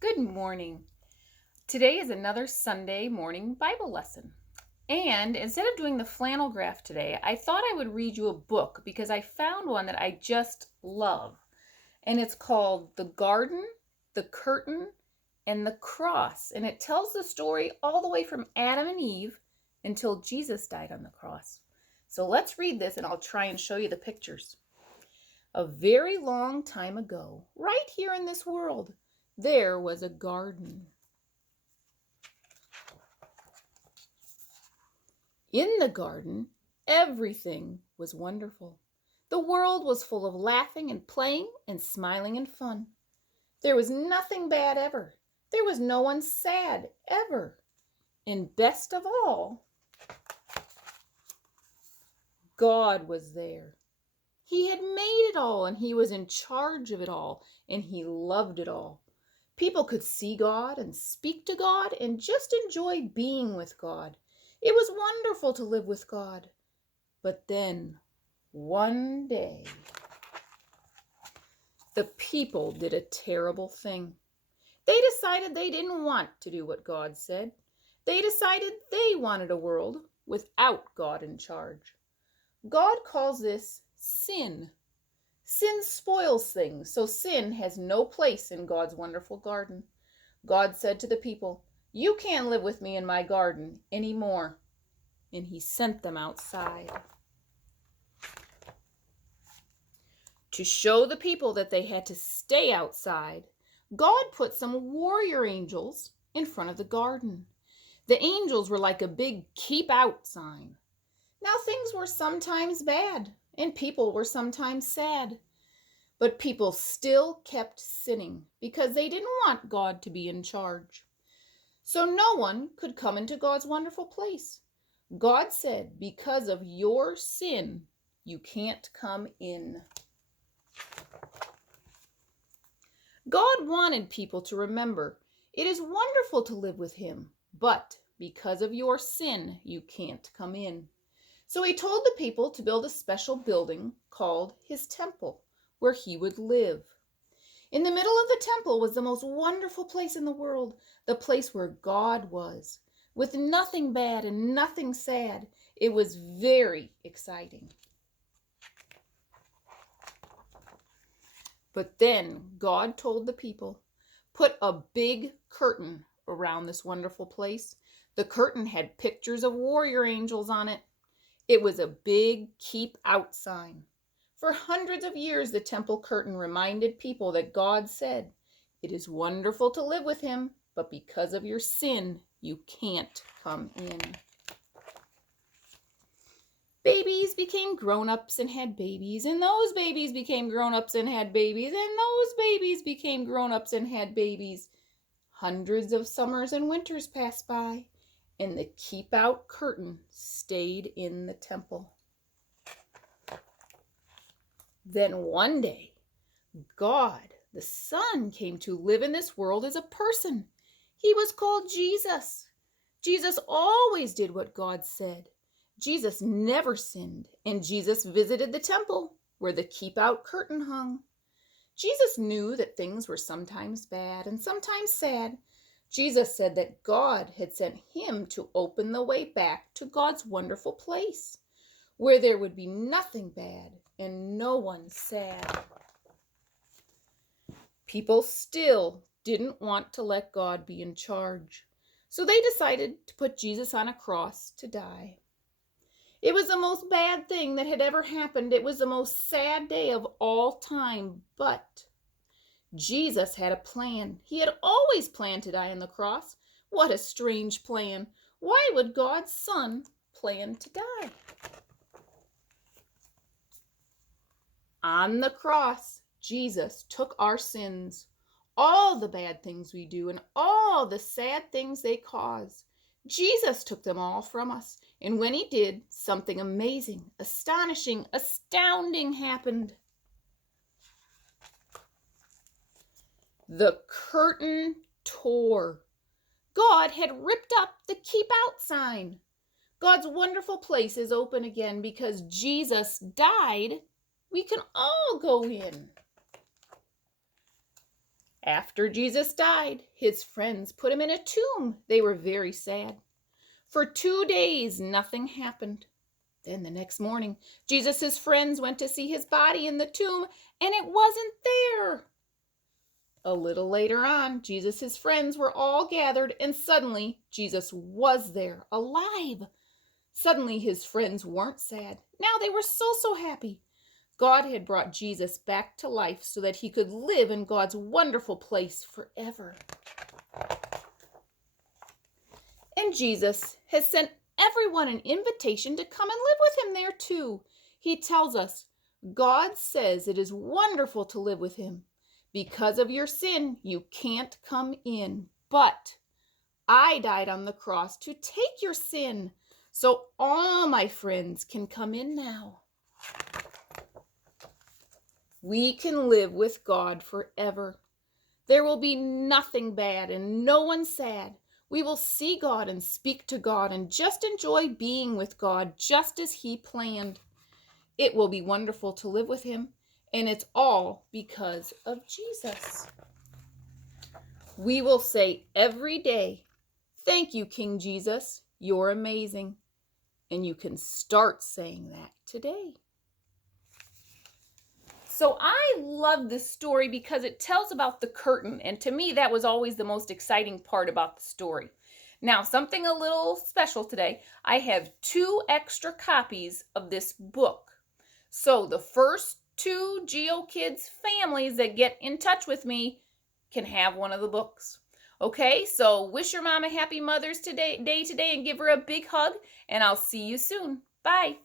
Good morning. Today is another Sunday morning Bible lesson. And instead of doing the flannel graph today, I thought I would read you a book because I found one that I just love. And it's called The Garden, the Curtain, and the Cross. And it tells the story all the way from Adam and Eve until Jesus died on the cross. So let's read this and I'll try and show you the pictures. A very long time ago, right here in this world, there was a garden. In the garden, everything was wonderful. The world was full of laughing and playing and smiling and fun. There was nothing bad ever. There was no one sad ever. And best of all, God was there. He had made it all and he was in charge of it all and he loved it all. People could see God and speak to God and just enjoy being with God. It was wonderful to live with God. But then, one day, the people did a terrible thing. They decided they didn't want to do what God said. They decided they wanted a world without God in charge. God calls this sin. Sin spoils things, so sin has no place in God's wonderful garden. God said to the people, "You can't live with me in my garden anymore." And he sent them outside. To show the people that they had to stay outside, God put some warrior angels in front of the garden. The angels were like a big keep out sign. Now things were sometimes bad and people were sometimes sad. But people still kept sinning because they didn't want God to be in charge. So no one could come into God's wonderful place. God said, because of your sin, you can't come in. God wanted people to remember, it is wonderful to live with him, but because of your sin, you can't come in. So he told the people to build a special building called his temple, where he would live. In the middle of the temple was the most wonderful place in the world, the place where God was, with nothing bad and nothing sad. It was very exciting. But then God told the people, put a big curtain around this wonderful place. The curtain had pictures of warrior angels on it. It was a big keep out sign. For hundreds of years, the temple curtain reminded people that God said, it is wonderful to live with him, but because of your sin, you can't come in. Babies became grown-ups and had babies, and those babies became grown-ups and had babies, and those babies became grown-ups and had babies. Hundreds of summers and winters passed by, and the keep-out curtain stayed in the temple. Then one day, God, the Son, came to live in this world as a person. He was called Jesus. Jesus always did what God said. Jesus never sinned, and Jesus visited the temple where the keep-out curtain hung. Jesus knew that things were sometimes bad and sometimes sad. Jesus said that God had sent him to open the way back to God's wonderful place, where there would be nothing bad and no one sad. People still didn't want to let God be in charge, so they decided to put Jesus on a cross to die. It was the most bad thing that had ever happened. It was the most sad day of all time, but Jesus had a plan. He had always planned to die on the cross. What a strange plan. Why would God's Son plan to die? On the cross, Jesus took our sins, all the bad things we do and all the sad things they cause. Jesus took them all from us, and when he did, something amazing, astonishing, astounding happened. The curtain tore. God had ripped up the keep out sign. God's wonderful place is open again because Jesus died. We can all go in. After Jesus died, his friends put him in a tomb. They were very sad. For 2 days, nothing happened. Then the next morning, Jesus' friends went to see his body in the tomb, and it wasn't there. A little later on, Jesus' friends were all gathered, and suddenly Jesus was there, alive. Suddenly his friends weren't sad. Now they were so happy. God had brought Jesus back to life so that he could live in God's wonderful place forever. And Jesus has sent everyone an invitation to come and live with him there too. He tells us, God says it is wonderful to live with him. Because of your sin, you can't come in. But I died on the cross to take your sin, so all my friends can come in now. We can live with God forever. There will be nothing bad and no one sad. We will see God and speak to God and just enjoy being with God just as he planned. It will be wonderful to live with him, and it's all because of Jesus. We will say every day, thank you, King Jesus, you're amazing. And you can start saying that today. So I love this story because it tells about the curtain, and to me that was always the most exciting part about the story. Now, something a little special today. I have 2 extra copies of this book. So the first 2 GeoKids families that get in touch with me can have one of the books. Okay, so wish your mom a happy Mother's Day today and give her a big hug, and I'll see you soon. Bye.